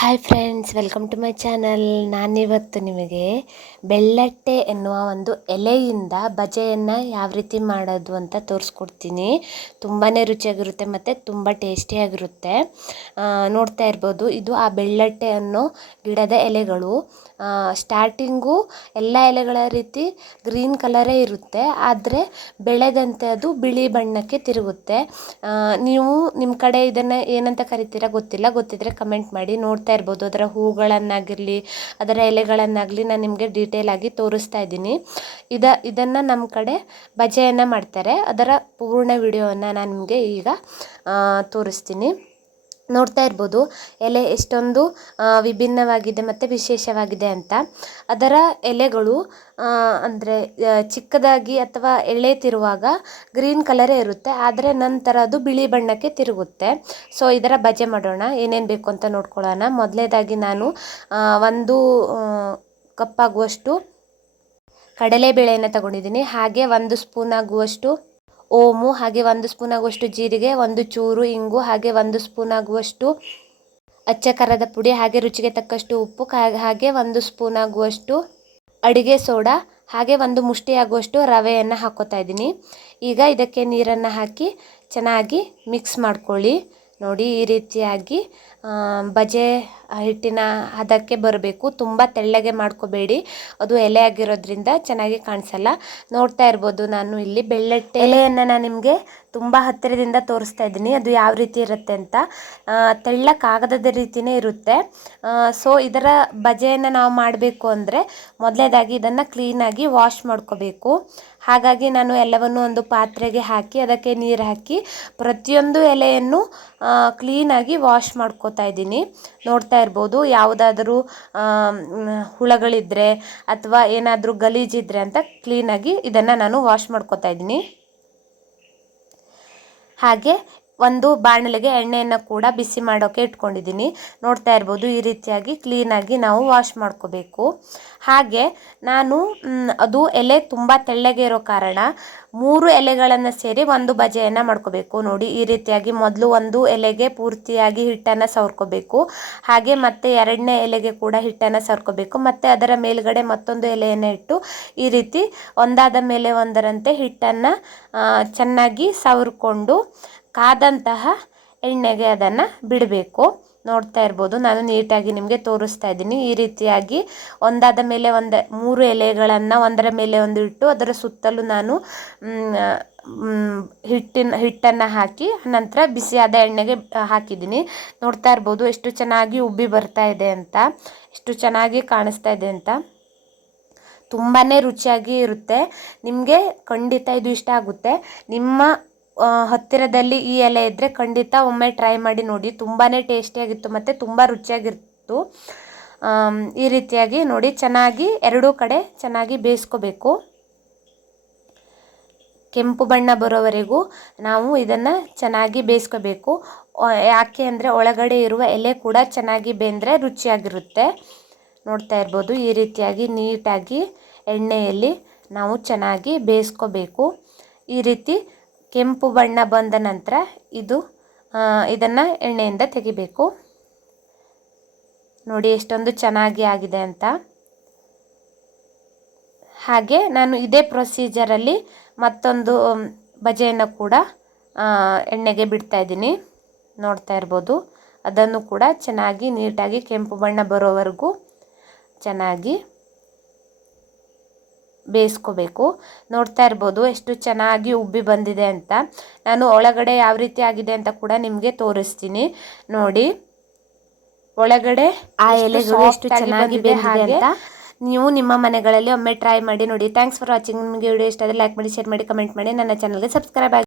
Hi friends, welcome to my channel. ನಾನಿವತ್ತು ನಿಮಗೆ ಬೆಳ್ಳಟ್ಟೆ ಎನ್ನುವ ಒಂದು ಎಲೆಯಿಂದ ಬಜೆಯನ್ನು ಯಾವ ರೀತಿ ಮಾಡೋದು ಅಂತ ತೋರಿಸ್ಕೊಡ್ತೀನಿ. ತುಂಬಾ ರುಚಿಯಾಗಿರುತ್ತೆ ಮತ್ತು ತುಂಬ ಟೇಸ್ಟಿಯಾಗಿರುತ್ತೆ. ನೋಡ್ತಾ ಇರ್ಬೋದು, ಇದು ಆ ಬೆಳ್ಳಟ್ಟೆ ಅನ್ನೋ ಗಿಡದ ಎಲೆಗಳು. ಸ್ಟಾರ್ಟಿಂಗು ಎಲ್ಲ ಎಲೆಗಳ ರೀತಿ ಗ್ರೀನ್ ಕಲರೇ ಇರುತ್ತೆ, ಆದರೆ ಬೆಳೆದಂತೆ ಅದು ಬಿಳಿ ಬಣ್ಣಕ್ಕೆ ತಿರುಗುತ್ತೆ. ನೀವು ನಿಮ್ಮ ಕಡೆ ಇದನ್ನು ಏನಂತ ಕರಿತೀರಾ ಗೊತ್ತಿದ್ದರೆ ಕಮೆಂಟ್ ಮಾಡಿ. ನೋಡ್ತಾ ಇರ್ಬೋದು, ಅದರ ಹೂಗಳನ್ನಾಗಿರಲಿ ಅದರ ಎಲೆಗಳನ್ನಾಗಲಿ ನಾನು ನಿಮಗೆ ಡೀಟೇಲ್ ಆಗಿ ತೋರಿಸ್ತಾ ಇದ್ದೀನಿ. ಇದನ್ನು ನಮ್ಮ ಕಡೆ ಬಜೆಯನ್ನು ಮಾಡ್ತಾರೆ. ಅದರ ಪೂರ್ಣ ವಿಡಿಯೋವನ್ನು ನಾನು ನಿಮಗೆ ಈಗ ತೋರಿಸ್ತೀನಿ. ನೋಡ್ತಾ ಇರ್ಬೋದು, ಎಲೆ ಎಷ್ಟೊಂದು ವಿಭಿನ್ನವಾಗಿದೆ ಮತ್ತು ವಿಶೇಷವಾಗಿದೆ ಅಂತ. ಅದರ ಎಲೆಗಳು ಅಂದರೆ ಚಿಕ್ಕದಾಗಿ ಅಥವಾ ಎಳೆತಿರುವಾಗ ಗ್ರೀನ್ ಕಲರೇ ಇರುತ್ತೆ, ಆದರೆ ನಂತರ ಅದು ಬಿಳಿ ಬಣ್ಣಕ್ಕೆ ತಿರುಗುತ್ತೆ. ಸೊ ಇದರ ಬಜೆ ಮಾಡೋಣ. ಏನೇನು ಬೇಕು ಅಂತ ನೋಡ್ಕೊಳ್ಳೋಣ. ಮೊದಲನೇದಾಗಿ ನಾನು 1 ಕಪ್ ಆಗುವಷ್ಟು ಕಡಲೆಬೇಳೆಯನ್ನು ತಗೊಂಡಿದ್ದೀನಿ. ಹಾಗೆ 1 ಸ್ಪೂನ್ ಆಗುವಷ್ಟು ಓಮು, ಹಾಗೆ 1 ಸ್ಪೂನ್ ಆಗುವಷ್ಟು ಜೀರಿಗೆ, 1 ಚೂರು ಇಂಗು, ಹಾಗೆ 1 ಸ್ಪೂನ್ ಆಗುವಷ್ಟು ಅಚ್ಚ ಖಾರದ ಪುಡಿ, ಹಾಗೆ ರುಚಿಗೆ ತಕ್ಕಷ್ಟು ಉಪ್ಪು, ಹಾಗೆ 1 ಸ್ಪೂನ್ ಆಗುವಷ್ಟು ಅಡುಗೆ ಸೋಡಾ, ಹಾಗೆ 1 ಮುಷ್ಟಿ ಆಗುವಷ್ಟು ರವೆಯನ್ನು ಹಾಕ್ಕೋತಾ ಇದ್ದೀನಿ. ಈಗ ಇದಕ್ಕೆ ನೀರನ್ನು ಹಾಕಿ ಚೆನ್ನಾಗಿ ಮಿಕ್ಸ್ ಮಾಡ್ಕೊಳ್ಳಿ. ನೋಡಿ, ಈ ರೀತಿಯಾಗಿ ಬಜೆ ಹಿಟ್ಟಿನ ಹದಕ್ಕೆ ಬರಬೇಕು. ತುಂಬ ತೆಳ್ಳಗೆ ಮಾಡ್ಕೋಬೇಡಿ, ಅದು ಎಲೆ ಆಗಿರೋದ್ರಿಂದ ಚೆನ್ನಾಗಿ ಕಾಣಿಸಲ್ಲ. ನೋಡ್ತಾ ಇರ್ಬೋದು, ನಾನು ಇಲ್ಲಿ ಬೆಳ್ಳಟ್ಟೆ ಎಲೆಯನ್ನು ನಾನು ನಿಮಗೆ ತುಂಬ ಹತ್ತಿರದಿಂದ ತೋರಿಸ್ತಾ ಇದ್ದೀನಿ, ಅದು ಯಾವ ರೀತಿ ಇರುತ್ತೆ ಅಂತ. ತೆಳ್ಳ ಕಾಗದದ ರೀತಿಯೇ ಇರುತ್ತೆ. ಸೊ ಇದರ ಬಜೆಯನ್ನು ನಾವು ಮಾಡಬೇಕು ಅಂದರೆ ಮೊದಲನೇದಾಗಿ ಇದನ್ನು ಕ್ಲೀನಾಗಿ ವಾಶ್ ಮಾಡ್ಕೋಬೇಕು. ಹಾಗಾಗಿ ನಾನು ಎಲ್ಲವನ್ನು ಒಂದು ಪಾತ್ರೆಗೆ ಹಾಕಿ ಅದಕ್ಕೆ ನೀರು ಹಾಕಿ ಪ್ರತಿಯೊಂದು ಎಲೆಯನ್ನು ಕ್ಲೀನಾಗಿ ವಾಶ್ ಮಾಡ್ಕೋತಾ ಇದ್ದೀನಿ. ನೋಡ್ತಾ ಇರ್ಬೋದು, ಯಾವುದಾದರೂ ಹುಳಗಳಿದ್ದರೆ ಅಥವಾ ಏನಾದರೂ ಗಲೀಜಿದ್ರೆ ಅಂತ ಕ್ಲೀನಾಗಿ ಇದನ್ನು ನಾನು ವಾಶ್ ಮಾಡ್ಕೋತಾ ಇದ್ದೀನಿ. ಹಾಗೆ ಒಂದು ಬಾಣಲೆಗೆ ಎಣ್ಣೆಯನ್ನು ಕೂಡ ಬಿಸಿ ಮಾಡೋಕ್ಕೆ ಇಟ್ಕೊಂಡಿದ್ದೀನಿ. ನೋಡ್ತಾ ಇರ್ಬೋದು, ಈ ರೀತಿಯಾಗಿ ಕ್ಲೀನಾಗಿ ನಾವು ವಾಶ್ ಮಾಡ್ಕೋಬೇಕು. ಹಾಗೆ ನಾನು ಅದು ಎಲೆ ತುಂಬ ತೆಳ್ಳಗೆ ಇರೋ ಕಾರಣ 3 ಎಲೆಗಳನ್ನು ಸೇರಿ ಒಂದು ಬಜೆಯನ್ನು ಮಾಡ್ಕೋಬೇಕು. ನೋಡಿ, ಈ ರೀತಿಯಾಗಿ ಮೊದಲು ಒಂದು ಎಲೆಗೆ ಪೂರ್ತಿಯಾಗಿ ಹಿಟ್ಟನ್ನು ಸವರ್ಕೋಬೇಕು. ಹಾಗೆ ಮತ್ತೆ 2ನೇ ಎಲೆಗೆ ಕೂಡ ಹಿಟ್ಟನ್ನು ಸವರ್ಕೋಬೇಕು. ಮತ್ತು ಅದರ ಮೇಲ್ಗಡೆ ಮತ್ತೊಂದು ಎಲೆಯನ್ನು ಇಟ್ಟು ಈ ರೀತಿ ಒಂದಾದ ಮೇಲೆ ಒಂದರಂತೆ ಹಿಟ್ಟನ್ನು ಚೆನ್ನಾಗಿ ಸವರ್ಕೊಂಡು ಕಾದಂತಹ ಎಣ್ಣೆಗೆ ಅದನ್ನು ಬಿಡಬೇಕು. ನೋಡ್ತಾ ಇರ್ಬೋದು, ನಾನು ನೀಟಾಗಿ ನಿಮಗೆ ತೋರಿಸ್ತಾ ಇದ್ದೀನಿ. ಈ ರೀತಿಯಾಗಿ ಒಂದಾದ ಮೇಲೆ 3 ಎಲೆಗಳನ್ನು ಒಂದರ ಮೇಲೆ ಒಂದು ಇಟ್ಟು ಅದರ ಸುತ್ತಲೂ ನಾನು ಹಿಟ್ಟನ್ನು ಹಾಕಿ ನಂತರ ಬಿಸಿಯಾದ ಎಣ್ಣೆಗೆ ಹಾಕಿದ್ದೀನಿ. ನೋಡ್ತಾ ಇರ್ಬೋದು, ಎಷ್ಟು ಚೆನ್ನಾಗಿ ಉಬ್ಬಿ ಬರ್ತಾ ಇದೆ ಅಂತ, ಎಷ್ಟು ಚೆನ್ನಾಗಿ ಕಾಣಿಸ್ತಾ ಇದೆ ಅಂತ. ತುಂಬಾ ರುಚಿಯಾಗಿ ಇರುತ್ತೆ. ನಿಮಗೆ ಖಂಡಿತ ಇದು ಇಷ್ಟ ಆಗುತ್ತೆ. ನಿಮ್ಮ ಹತ್ತಿರದಲ್ಲಿ ಈ ಎಲೆ ಇದ್ದರೆ ಖಂಡಿತ ಒಮ್ಮೆ ಟ್ರೈ ಮಾಡಿ ನೋಡಿ. ತುಂಬಾ ಟೇಸ್ಟಿಯಾಗಿತ್ತು ಮತ್ತು ತುಂಬ ರುಚಿಯಾಗಿತ್ತು. ಈ ರೀತಿಯಾಗಿ ನೋಡಿ, ಚೆನ್ನಾಗಿ ಎರಡೂ ಕಡೆ ಚೆನ್ನಾಗಿ ಬೇಯಿಸ್ಕೋಬೇಕು. ಕೆಂಪು ಬಣ್ಣ ಬರೋವರೆಗೂ ನಾವು ಇದನ್ನು ಚೆನ್ನಾಗಿ ಬೇಯಿಸ್ಕೋಬೇಕು. ಯಾಕೆ ಅಂದರೆ ಒಳಗಡೆ ಇರುವ ಎಲೆ ಕೂಡ ಚೆನ್ನಾಗಿ ಬೆಂದರೆ ರುಚಿಯಾಗಿರುತ್ತೆ. ನೋಡ್ತಾ ಇರ್ಬೋದು, ಈ ರೀತಿಯಾಗಿ ನೀಟಾಗಿ ಎಣ್ಣೆಯಲ್ಲಿ ನಾವು ಚೆನ್ನಾಗಿ ಬೇಯಿಸ್ಕೋಬೇಕು. ಈ ರೀತಿ ಕೆಂಪು ಬಣ್ಣ ಬಂದ ನಂತರ ಇದನ್ನು ಎಣ್ಣೆಯಿಂದ ತೆಗಿಬೇಕು. ನೋಡಿ ಎಷ್ಟೊಂದು ಚೆನ್ನಾಗಿ ಆಗಿದೆ ಅಂತ. ಹಾಗೆ ನಾನು ಇದೇ ಪ್ರೊಸೀಜರಲ್ಲಿ ಮತ್ತೊಂದು ಬಜೆಯನ್ನು ಕೂಡ ಎಣ್ಣೆಗೆ ಬಿಡ್ತಾ ಇದ್ದೀನಿ. ನೋಡ್ತಾ ಇರ್ಬೋದು, ಅದನ್ನು ಕೂಡ ಚೆನ್ನಾಗಿ ನೀಟಾಗಿ ಕೆಂಪು ಬಣ್ಣ ಬರೋವರೆಗೂ ಚೆನ್ನಾಗಿ ಬೇಯಿಸ್ಕೋಬೇಕು. ನೋಡ್ತಾ ಇರ್ಬೋದು, ಎಷ್ಟು ಚೆನ್ನಾಗಿ ಉಬ್ಬಿ ಬಂದಿದೆ ಅಂತ. ನಾನು ಒಳಗಡೆ ಯಾವ ರೀತಿ ಆಗಿದೆ ಅಂತ ಕೂಡ ನಿಮಗೆ ತೋರಿಸ್ತೀನಿ. ನೋಡಿ, ಒಳಗಡೆ ಆ ಎಲೆಗಳು ಎಷ್ಟು ಚೆನ್ನಾಗಿ ಬೆಂದಿದೆ ಅಂತ. ನೀವು ನಿಮ್ಮ ಮನೆಗಳಲ್ಲಿ ಒಮ್ಮೆ ಟ್ರೈ ಮಾಡಿ ನೋಡಿ. Thanks for watching. ನಿಮಗೆ ವಿಡಿಯೋ ಇಷ್ಟ ಆದರೆ ಲೈಕ್ ಮಾಡಿ, ಶೇರ್ ಮಾಡಿ, ಕಮೆಂಟ್ ಮಾಡಿ. ನನ್ನ ಚಾನಲ್ಗೆ ಸಬ್ಸ್ಕ್ರೈಬ್ ಆಗಿ.